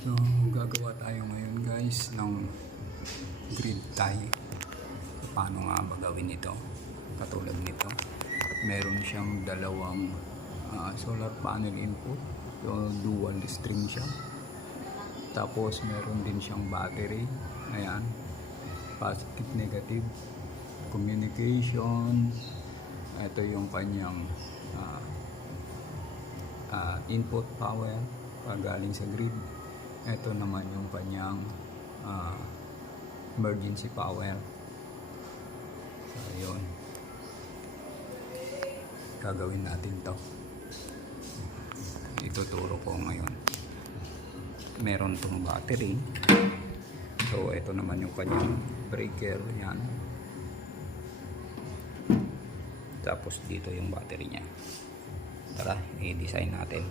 So, gagawa tayo ngayon guys ng grid tie. Paano nga ba gawin ito? Katulad nito, meron siyang dalawang solar panel input. So, dual string siya. Tapos meron din siyang battery. Ayan, positive, negative, communication. Ito yung kanyang input power galing sa grid. Ito naman yung kanyang emergency power. So yun, gagawin natin to. Ituturo ko ngayon. Meron tong battery. So ito naman yung kanyang breaker. Yan. Tapos dito yung battery nya. Tara, i-design natin.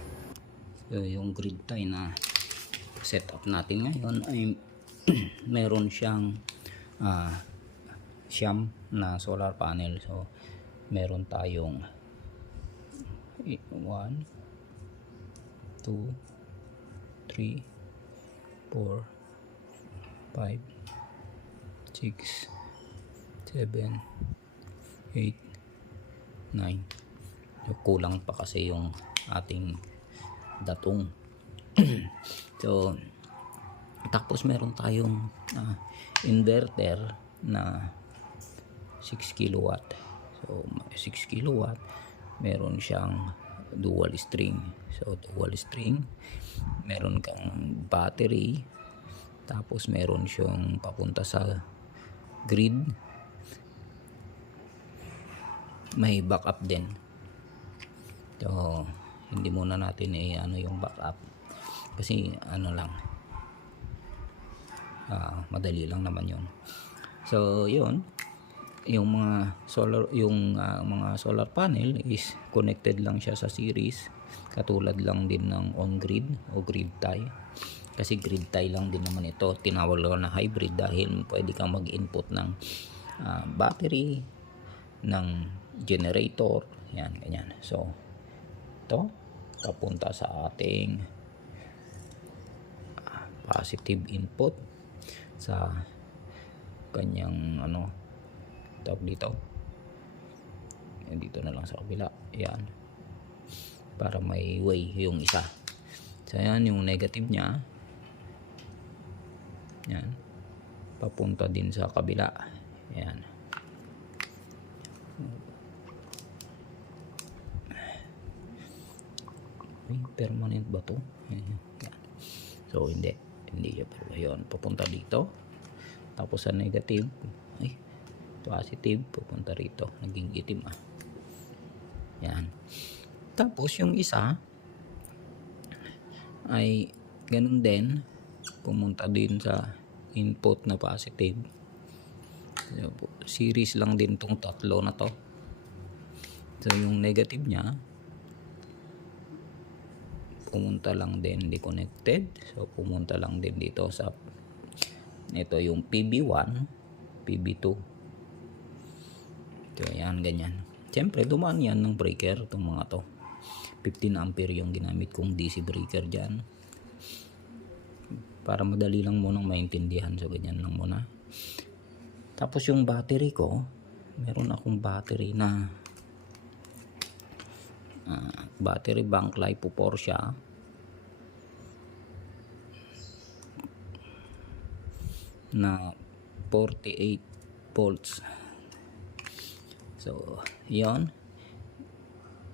So yung grid tie na setup natin ngayon ay meron siyang siyam na solar panel. So meron tayong 1 2 3 4 5 6 7 8 9. So, kulang pa kasi yung ating datong. So tapos meron tayong inverter na 6 kilowatt. So 6 kilowatt, meron siyang dual string. So dual string, meron kang battery, tapos meron siyang papunta sa grid, may backup din. So hindi muna natin yung backup kasi lang, madali lang naman yun. So yun, yung mga solar panel is connected lang siya sa series, katulad lang din ng on grid o grid tie. Kasi grid tie lang din naman ito, tinawag ko na hybrid dahil pwede kang mag-input ng battery, ng generator, yan, ganyan. So ito papunta sa ating positive input sa kanyang tawag dito. Dito na lang sa kabila, yan, para may way yung isa. So yan yung negative nya, yan, papunta din sa kabila, yan. Permanent ba to? Yan. So hindi siya, pero yun, papunta dito. Tapos sa negative, positive, pupunta rito, naging itim yan. Tapos yung isa ay ganun din, pumunta din sa input na positive. So, series lang din tong tatlo na to. So yung negative nya pumunta lang din, di connected. So pumunta lang din dito sa ito yung PB1, PB2. So yan, ganyan. Siyempre dumaan yan ng breaker itong mga to. 15 ampere yung ginamit kong DC breaker dyan, para madali lang munang maintindihan. So ganyan lang muna. Tapos yung battery ko, meron akong battery na battery bank lipo Porsche na 48 volts. So yon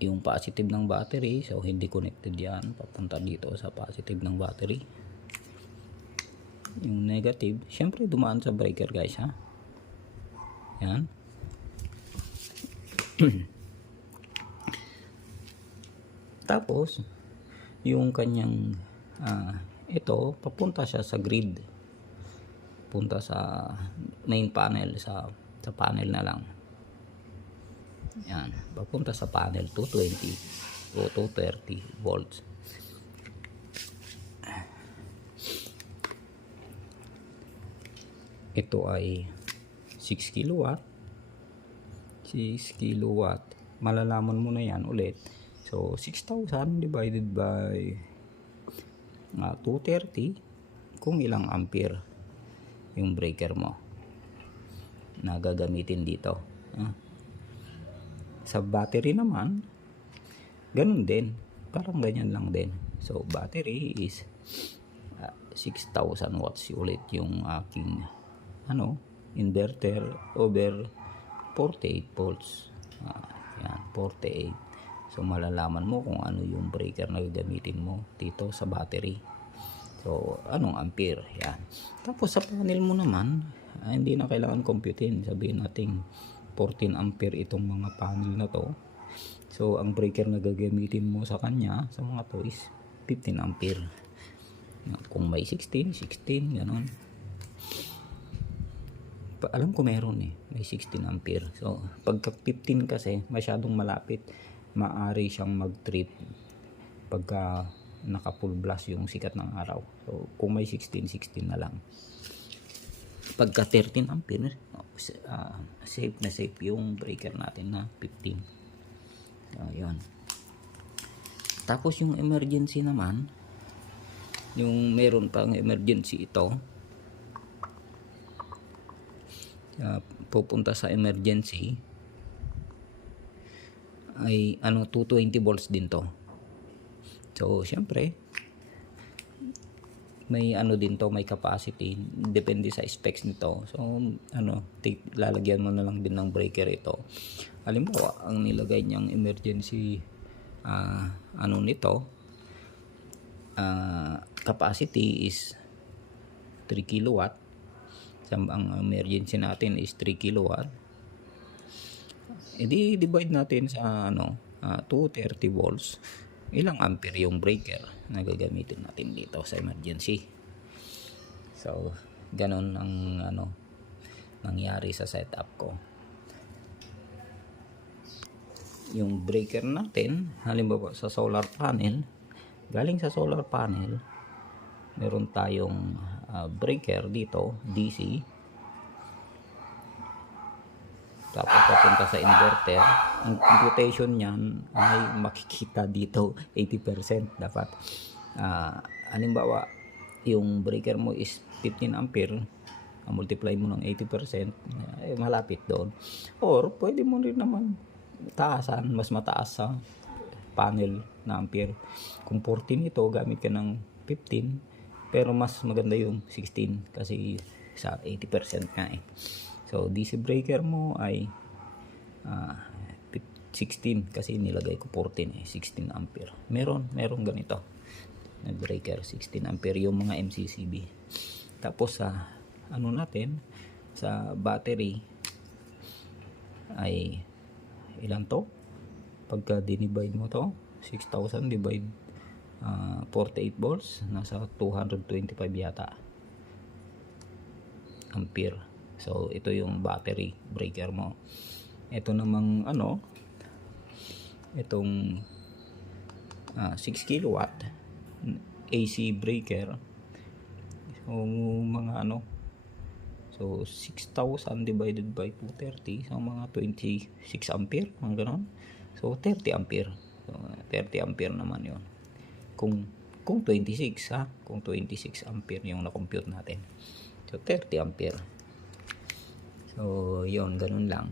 yung positive ng battery. So hindi connected yan, papunta dito sa positive ng battery. Yung negative syempre dumaan sa breaker, guys, yan. Tapos yung kanyang ito, papunta siya sa grid, punta sa main panel, sa panel na lang, yan, papunta sa panel 220 o 230 volts. Ito ay 6 kilowatt. Malalaman mo na yan ulit. So 6,000 divided by 230 kung ilang ampere yung breaker mo na gagamitin dito. Sa battery naman, ganun din, parang ganyan lang din. So battery is 6,000 watts ulit yung aking inverter over 48 volts. Yan, 48. So malalaman mo kung ano yung breaker na gagamitin mo dito sa battery. So anong ampere, yan. Tapos sa panel mo naman, hindi na kailangan computein. Sabihin natin 14 ampere itong mga panel na to. So ang breaker na gagamitin mo sa kanya, sa mga to, is 15 ampere. Kung may 16, ganun. Alam ko meron may 16 ampere. So pagka 15 kasi masyadong malapit, maari siyang mag-trip pagka naka full blast yung sikat ng araw. So kung may 16 na lang. Pagka 13 ampere, safe na safe yung breaker natin na 15. So yun. Tapos yung emergency naman, yung meron pang emergency ito, pupunta sa emergency ay 220 volts din to. So syempre may din to, may capacity, depende sa specs nito. So lalagyan mo na lang din ng breaker ito. Halimbawa ang nilagay niyang emergency nito, capacity is 3 kilowatt. Ang emergency natin is 3 kilowatt. Edi divide natin sa 230 volts. Ilang ampere yung breaker na gagamitin natin dito sa emergency. So ganun ang nangyari sa setup ko. Yung breaker natin, halimbawa sa solar panel, galing sa solar panel, meron tayong breaker dito, DC. Tapos papunta sa inverter. Ang computation niyan ay makikita dito 80% dapat. Halimbawa, yung breaker mo is 15 ampere, multiply mo ng 80%, malapit doon. Or pwede mo rin naman taasan, mas mataas sa panel na ampere. Kung 14 ito, gamit ka ng 15, pero mas maganda yung 16 kasi sa 80% nga So DC breaker mo ay 16 kasi nilagay ko 14 16 ampere. Meron ganito na breaker 16 ampere yung mga MCCB. Tapos sa natin sa battery ay ilan to? Pagka dinivide mo to, 6,000 divide 48 volts, nasa 225 yata ampere. So ito yung battery breaker mo. Ito namang itong 6 kilowatt AC breaker. So mga so 6,000 divided by 230, so mga 26 ampere, mga ganon. So 30 ampere. So 30 ampere naman yon. Kung 26 kung 26 ampere yung na-compute natin. So 30 ampere. So yon, ganun lang.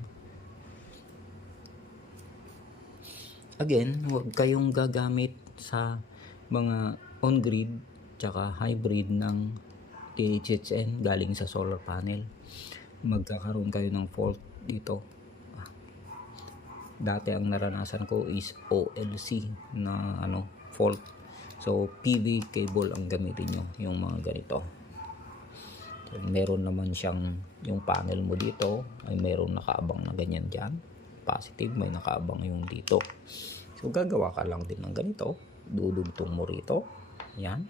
Again, huwag kayong gagamit sa mga on-grid tsaka hybrid ng THHN galing sa solar panel. Magkakaroon kayo ng fault dito. Dati ang naranasan ko is OLC na fault. So PV cable ang gamitin nyo, yung mga ganito. So, meron naman siyang, yung panel mo dito ay meron nakaabang na ganyan dyan, positive, may nakaabang yung dito. So gagawa ka lang din ng ganito, dudugtong mo rito, yan,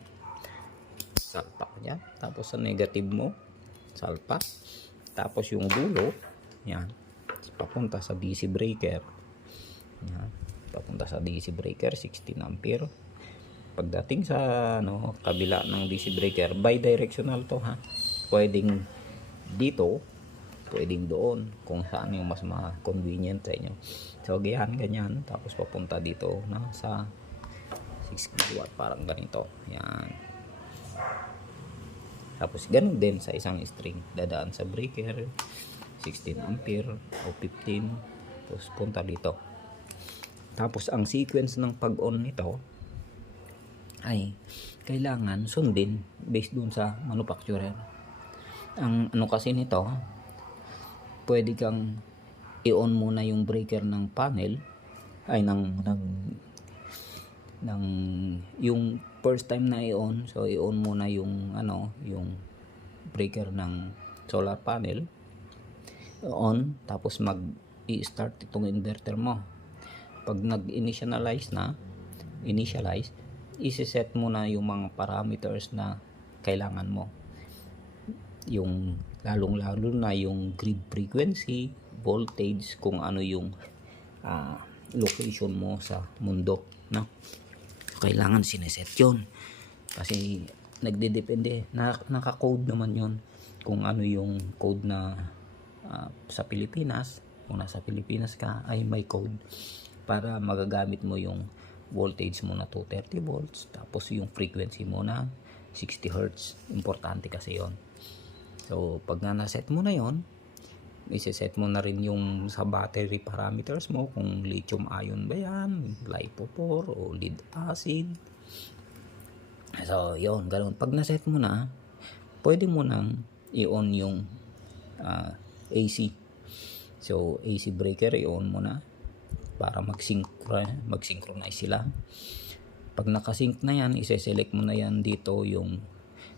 salpak yan. Tapos sa negative mo, salpak. Tapos yung dulo, yan, papunta sa DC breaker. Yan, papunta sa DC breaker, 16 ampere. Pagdating sa kabila ng DC breaker, bidirectional to Pwedeng dito, pwedeng doon, kung saan yung mas convenient sa inyo. So ganyan, tapos papunta dito sa 6 kilowatt, parang ganito. Yan. Tapos ganun din sa isang string, dadaan sa breaker 16 ampere o 15, tapos punta dito. Tapos ang sequence ng pag-on nito ay kailangan sundin based dun sa manufacturer. Ang ano kasi nito, pwede kang i-on muna yung breaker ng panel ay ng yung first time na i-on, so i-on muna yung yung breaker ng solar panel on, tapos i-start itong inverter mo. Pag nag-initialize, isi-set mo na yung mga parameters na kailangan mo, yung lalong-lalo na yung grid frequency, voltage, kung ano yung location mo sa mundo, no? Kailangan sineset yun kasi nagdedepende, naka-code naman yun kung ano yung code na sa Pilipinas. Kung nasa Pilipinas ka ay may code para magagamit mo yung voltage mo na 230 volts, tapos yung frequency mo na 60 Hz. Importante kasi yon. So pag na-set mo na yon, isi-set mo na rin yung sa battery parameters mo, kung lithium ion ba yan, LiPo4 o lead acid. So yon, ganoon. Pag na-set mo na, pwede mo nang i-on yung AC. So AC breaker, i-on mo na para mag-synchronize sila. Pag nakasync na yan, ise-select mo na yan dito yung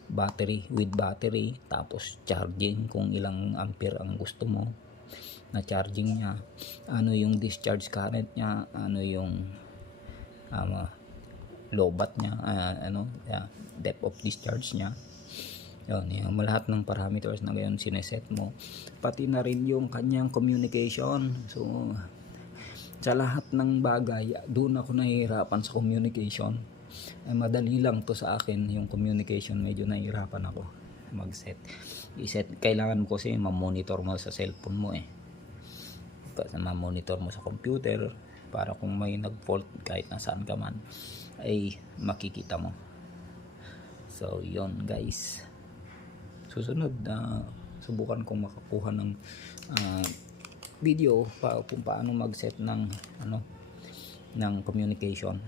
battery, with battery, tapos charging kung ilang ampere ang gusto mo na charging niya, ano yung discharge current niya, ano yung lobat niya, depth of discharge niya. Yun, yung lahat ng parameters na ngayon sineset mo, pati na rin yung kanyang communication. So sa lahat ng bagay, doon ako nahihirapan sa communication. Ay, madali lang to sa akin yung communication, medyo nahihirapan ako mag-set. I-set, kailangan mo kasi ma-monitor mo sa cellphone mo ma-monitor mo sa computer para kung may nag-fault kahit nasaan ka man ay makikita mo. So yon guys, susunod subukan kong makakuha ng video kung paano mag-set ng ng communication.